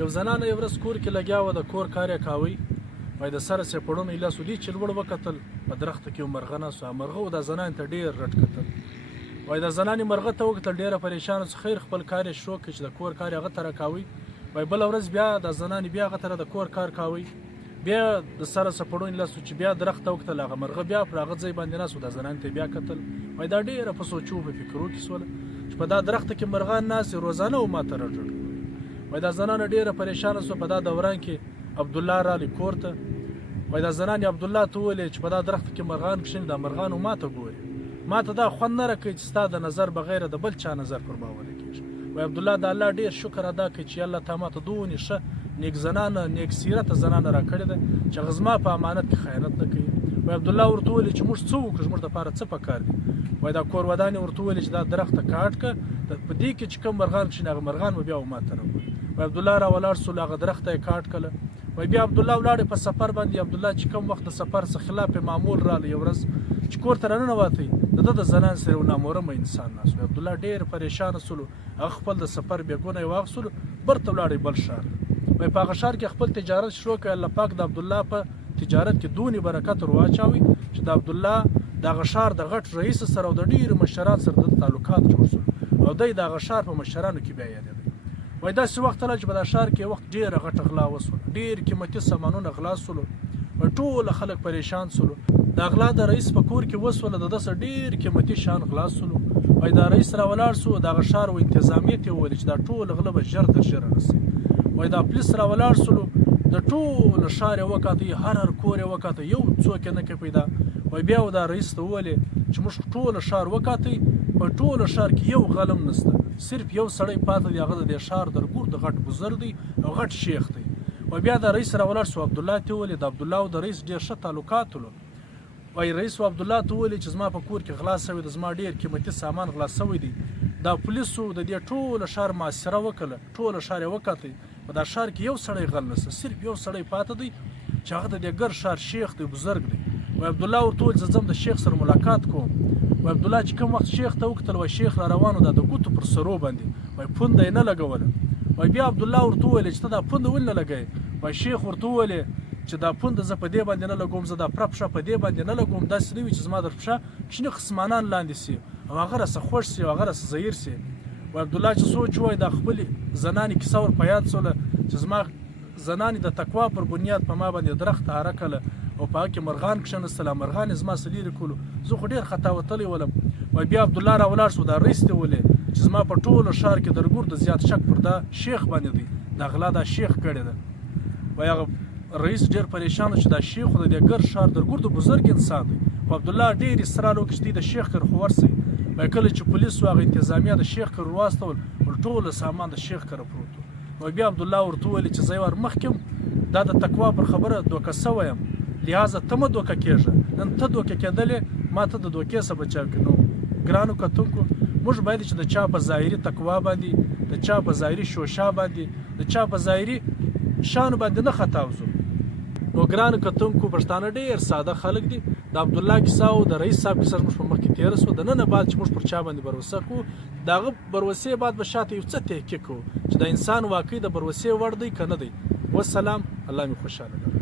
یو زنانه یو ورځ کور کې لګیا وه، د کور کار یې کاوه. وایي د سره سې پړونی لاس ودي چې لوړ وکتل، په درخته کې یو مرغه ناست و. مرغه و دا زنانې ته ډېر رټ کتل. وایي دا زنانې مرغه ته وکتل، ډېره پریشانه سو. خیر خپل کار یې شروع کړ چې د کور کار یې هغه ته راکاوه. وایي بله ورځ بیا دا زنانې بیا هغه ته د کور کار کاوه. بیا د سره سه پړونی لاس و چې بیا درخت ته وکتل، هغه مرغه بیا پر هغه ځای باندې ناست و. دا زنانې ته بیا کتل. وایي دا ډېره په سوچو په فکرو کې سوله چې په دا درخته کې مرغان ناست روزانه و ما ته رټ. وایي دا زنانه ډېره پریشانه سوه. په دا دوران کې عبدالله رالی کور ته. وایي دا زنانې عبدالله ته وویلې چې په دا درخته کې مرغان کښېني، دا مرغانو ما ته ګوري، ما ته دا خوند نه راکوي چې ستا د نظر بغیره د بل چا نظر پر ما ولګېږي. وایي عبدالله د الله ډېر شکر ادا کوي چې الله تا ما ته دونې ښه نیک زنانه، نیک سیرته زنانه راکړې ده چې هغه زما په امانت کې خیانت نه کوي. وایي عبدالله ورته وویلې چې موږ څه وکړو، زموږ دپاره څه پکار دي. وایي دا کور ودانې ورته وویلې چې دا درخته کاټ کړه، په دې کې چې کوم مرغان کښېني هغه مرغان به بیا ما ته راګوري. وایي عبدالله را ولاړ سو، هغه درخته یې کاټ کړله. وایي بیا عبدالله ولاړې په سفر باندې. عبدالله چې کوم وخت د سفر څخه خلاف معمول راغلی، یو ورځ چې کور ته راننوتی، د ده د زنان سره یو نامحرمه انسان ناست و. عبدالله ډېر پریشانه سولو، هغه خپل د سفر بیګونه یې واخیستلو، برته ولاړی بل ښار. وایي په هغه ښار کې خپل تجارت شروع کړی. الله پاک د عبدالله په تجارت کې دونې برکت ور واچوي چې د عبدالله د هغه ښار د غټ رئیس سره او د ډېرو مشرانو سره د تعلقات جوړ شول او دی د هغه ښار په مشرانو کې بیا یادېدی. وایي داسې وخت راغی چې په دا ښار کې وخت ډېره غټه غلا وسوله، ډېر قیمتي سامانونه غلا سولو. وایي ټوله خلک پریشان سولو. د غلا د رئیس په کور کې وسوله، د ده څه ډېر قیمتي شیان غلا سولو. وایي دا رئیس را ولاړ سو، د هغه ښار و انتظامیې ته یې وویلې چې دا ټول غله به ژر تر ژره رسوي. وایي دا پولیس را ولاړ سولو، د ټول ښار یې وکاته، هر کور یې وکاته، یو څوک یې نه کړ پیدا. وایي بیا دا رئیس ته وویلې چې موږ ټول ښار وکاتی، په ټول ښار کې یو غلم نشته، صرف یو سړی پاته دی، هغه د دې ښار درګور د غټ بزرګ دی او غټ شیخ دی. وایي بیا دا رئیس را ولاړ سو، عبدالله ته وویلې، د عبدالله او د رئیس ډېر ښه تعلقات ولو. وایي رئیس و عبدالله ته وویلې چې زما په کور کې غلا سوی ده، زما ډېر قیمتي سامان غلا سوی دی. دا پولیسو د دې ټوله ښار محاصره وکړله، ټوله ښار یې وکاتی، په دا ښار کې یو سړی غل نشته، صرف یو سړی پاته دی چې هغه د دې ګر ښار شیخ دی، بزرګ دی. وایي عبدالله ورته وویل زه ځم د شیخ سره ملاقات کوم. وایي عبدالله چې کوم وخت شیخ ته وکتل، وایي شیخ را روان و، دا د ګوتو پر سرو باندې وایي پونده یې نه لګوله. وایي بیا عبدالله ورته وویلې چې ته دا پونده ولې نه لګوې. وایي شیخ ورته وویلې چې دا پونده زه په دې باندې نه لګوم، زه دا پره پښه په دې باندې نه لګوم، داسې نه وي چې زما در پښه شنه خصمانان لاندې سي او هغه راسه خوښ سي او هغه راسه زهیر سي. وایي عبدالله چې سوچ ووایي دا خپلې زنانې کیسه ور په یاد سوله چې زما زنانې د تقوا پر بنیاد په ما باندې درخت هاره کړله او په هغه کې مرغان کښېنستل، مرغان یې زما څه لرې کولو، زه خو ډېر خطا وتلی ولم. وایي بیا عبدالله را ولاړ سو، دا رئیس ته وویلې چې زما په ټوله ښار کې درګور د زیات شک پر دا شیخ باندې دی، دا غلا دا شیخ کړې ده. وایي هغه رئیس ډېر پریشان و چې دا شیخ خو د دې ګر ښار درګور د بزرګ انسان دی. خو عبدالله ډېر اصرار وکړ چې دی د شیخ کر خو ورسئ. وایي کله چې پولیسو هغه انتظامیه د شیخ کر واستول، ټوله سامان د شیخ کره پروت و. وایي بیا عبدالله ورته وویلې چې زه یې ور مخکې دا د تقوا پر خبره دوکه سوی یم، لہذا ته مه دوکه کېږه، نن ته دوکه کېدلې، ما ته د دوکې څه بچاو کړي. نو ګرانو کتونکو، موږ باید چې د چا په ظاهري تقوا باندې، د چا په ظاهري شوشا باندې، د چا په ظاهري شانو باندې نه خطا وځو. نو ګرانو کتونکو، پښتانه ډېر ساده خلک دي. د عبدالله کیسه او د رئیس صاحب کیسه زموږ په مخ کې تېره سوه. د ننه بعد چې موږ پر چا باندې بروسه کوو، د هغه بروسې بعد به شاته یو څه تحقیق کوو چې د انسان واقعي د بروسې وړ دی که نه دی. والسلام، الله مې خوشحاله کړه.